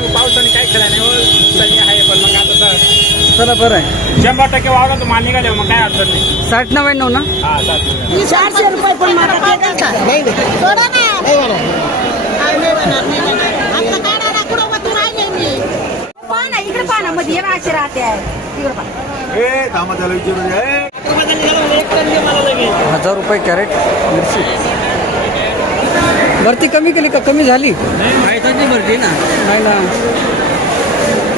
पावसाने काय खेळा नाही नुकसानी आहे पण मग आता चला बरं आहे. 100% वावरा तो माल निघाले मग काय अडचण नाही. 60-99 ना. हा 7 400 रुपये पण मला काय करता थोडं ना आता काढायला कुठं वतून राहिले मी पाना इकडे पाना मध्ये असे राहते आहे तिकडे पाहा 1000 रुपये कॅरेट मिरची. भरती कमी केली का कमी झाली? भरती ना नाही ना.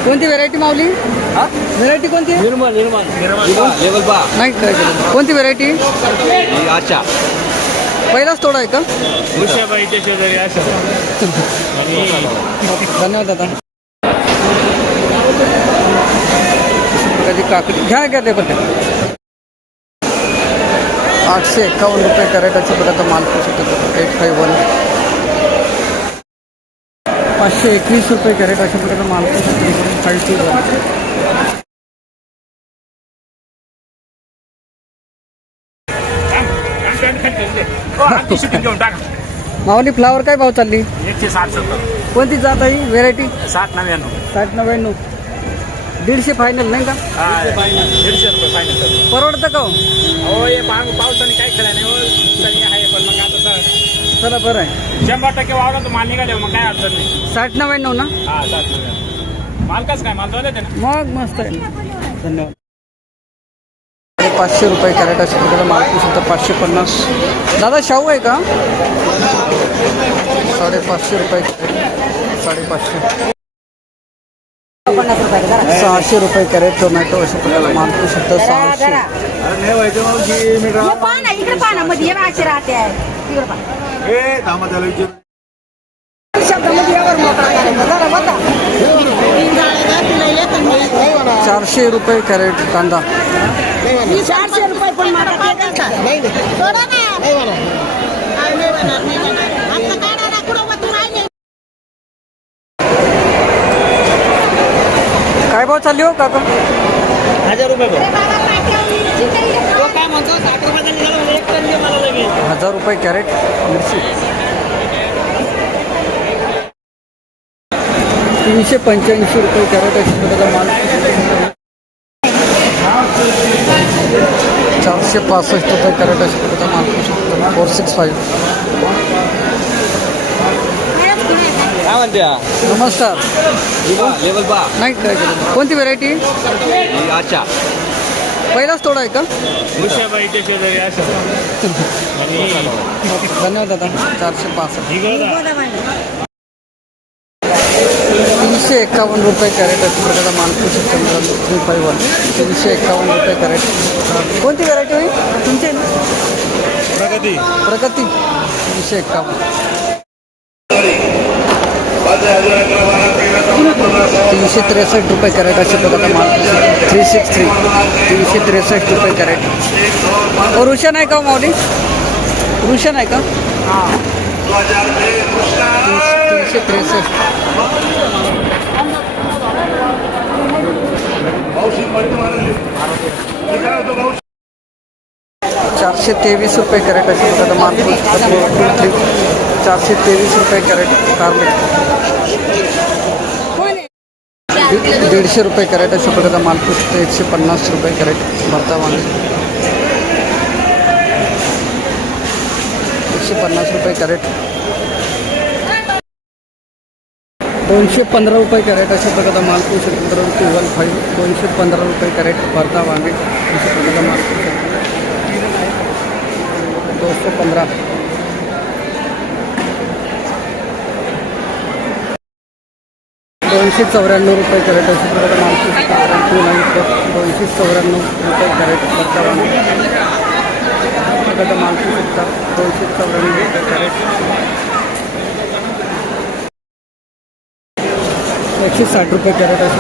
कोणती व्हेरायटी मावली? व्हेरायटी कोणती? निर्मल लेवल बा नाही काय केलं. कोणती व्हेरायटी? अच्छा पहिलाच तोडा आहे का? उषाबाईच्या शेजारी असं धन्यवाद दादा. कधी काकडी घ्या ते पण 851 रुपये कॅरेटाचे बघा तर माल पोषक 851. 521 रुपये कॅरेट अशा प्रकारचा माल पोषक 521. घेऊन टाका. माऊली फ्लावर काय भाव चालली? 160 कोणती जात आहे व्हेरायटी? 799 60-99. 150 फायनल नाही का? 150 रुपये फायनल. परवडतं का हो? हो हे पावसाने काय खेळा नाही नुकसानी आहे पण मग आता चला बरं आहे. 100% वावरा तो माल निघाले मग काय अडचण नाही. 60-99 ना. हा 7 माल कसं काय माल देते ना. मग मस्त आहे. धन्यवाद. 500 रुपये कॅरेट अशा प्रकारचा माल सुद्धा 550. दादा शाहू आहे का? 550 रुपये कॅरेट. 550. 600 रुपये कॅरेट टोमॅटो अशा प्रकारचा माल सुद्धा 600. पाना इकडे पाना मध्ये असे राहते आहे तिकडे पाहा शब्दामध्ये यावर मोकळा करायचा जरा बघा 400 रुपये कॅरेट कांदा. 400 रुपये पण मला काय करता थोडं ना आता काढायला कुठं वतून राहिले काय भाव चालली हो काका? 1000 रुपये काय म्हणतो 60 रुपये निघाला एक टन दे मला लगेच 1000 रुपये कॅरेट मिरची. 385 रुपये कॅरेट अशा प्रकारचा माल. 465 रुपये कॅरेट अशा प्रकारचा माल. 465. काय म्हणत्या नमस्कार. लेवल बा नाही काय केलं. कोणती व्हेरायटी? अच्छा पहिलाच तोडा आहे का? उषाबाईच्या शेजारी असं धन्यवाद दादा. 465. 351 रुपये कॅरेट अशा प्रकारचा माल. 351. 351 रुपये कॅरेट. कोणती व्हेरायटी होईल तुमची? प्रगती प्रगती. 351. 363 रुपये कॅरेट अशा प्रकारचा माल. 363. 363 रुपये कॅरेट. रुशन आहे का माऊली? रुशन आहे का? 363. 423 रुपये कॅरेट अशा प्रकारचा माल. 423 रुपये कॅरेट कारले. 150 रुपये कॅरेट अशा प्रकारचा माल. 150 रुपये कॅरेट भरता वांगे. 150 रुपये कॅरेट. 215 रुपये कॅरेट अशा प्रकारचा माल. 215 रुपये कॅरेट भरता वांगे अशा प्रकारचा माल. 215. 294 रुपये कॅरेट अशा प्रकारचा माल. 294 रुपये कॅरेट भरता वांगे प्रकारचा माल. 294 रुपये कॅरेट. 160 रुपये कॅरेट अशा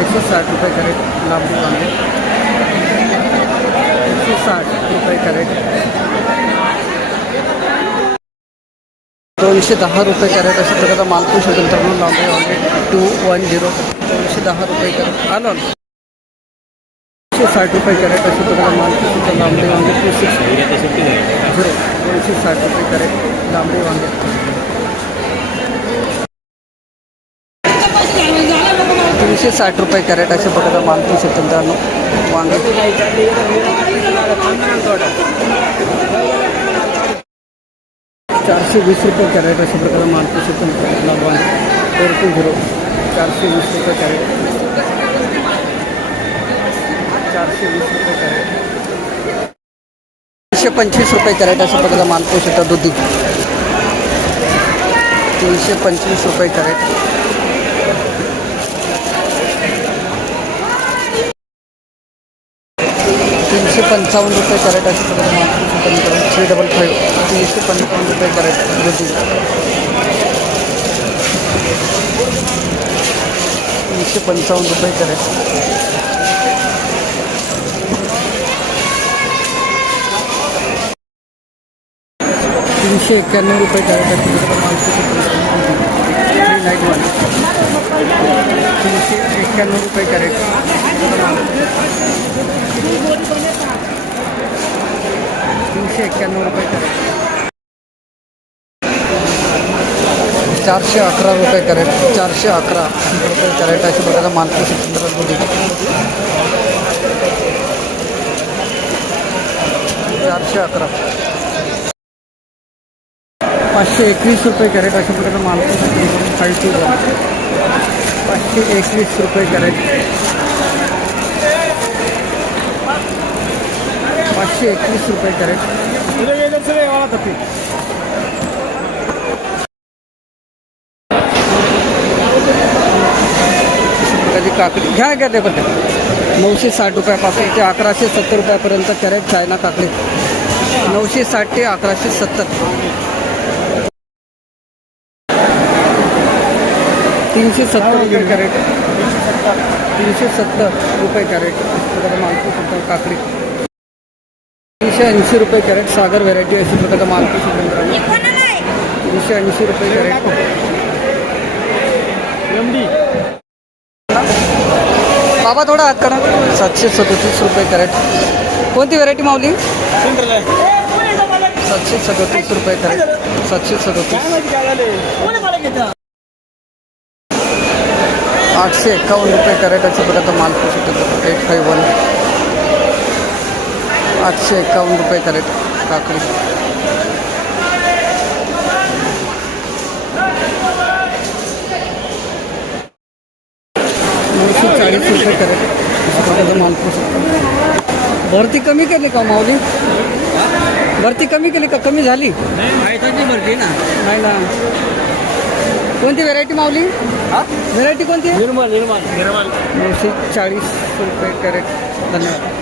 160 रुपये कॅरेट लांबी वांगे. 160 रुपये कॅरेट. 210 रुपये कॅरेट अशा प्रकारचा माल. मित्रांनो लांबी वांगे 210. 210 रुपये कॅरेट. आलो 260 रुपये कॅरेट अशा प्रकारचा माल. लांबी वांगे 260 रुपये कॅरेट लांबी वांगे. 960 रुपये कॅरेट अशा प्रकारचा माल पाहू शकता मित्रांनो. वांगे 420 रुपये कॅरेट अशा प्रकारचा माल पाहू शकता मित्रांनो. वांगे 420 420 रुपये कॅरेट 420 रुपये कॅरेट 325 रुपये कॅरेट अशा प्रकारचा माल पाहू शकता. दुधी 325 रुपये कॅरेट 355 रुपये कॅरेट अशा प्रकारचा माल पाहू शकता मित्रांनो. 355 355 रुपये कॅरेट दुधी 355 रुपये कॅरेट 391 रुपये कॅरेट अशा प्रकारचा माल पाहू शकता. 391 391 रुपये कॅरेट 391 रुपये कॅरेट 411 रुपये कॅरेट 411 रुपये कॅरेट अशा प्रकारचा माल पाहू शकता. 411 521 रुपये कॅरेट अशा प्रकारचा माल पाहू शकता. 521 रुपये कॅरेट 521 रुपये कॅरेट कधी काकडी घ्या ते पण 960 रुपयापासून ते 1170 रुपयापर्यंत कॅरेट चायना काकडी 960 ते 1170 370 रुपये कॅरेट 370 रुपये कॅरेट माल पाहू शकता. काकडी 380 रुपये कॅरेट सागर व्हेरायटी अशी प्रकारचा माल पाहू शकता मित्रांनो. 380 रुपये कॅरेट बाबा थोडा हात करा. 737 रुपये कॅरेट कोणती व्हेरायटी मावली. 737 रुपये कॅरेट 737 851 रुपये कॅरेट अशा प्रकारचा माल पाहू शकतो. 851 851 रुपये कॅरेट काकडी 940 रुपये कॅरेट अशा प्रकारचा माल पाहू शकतो. भरती कमी केली का माऊली. भरती कमी केली का कमी झाली भरती ना नाही ना. कोणती व्हेरायटी मावली. व्हेरायटी कोणती. निर्मल 940 रुपये कॅरेट. धन्यवाद.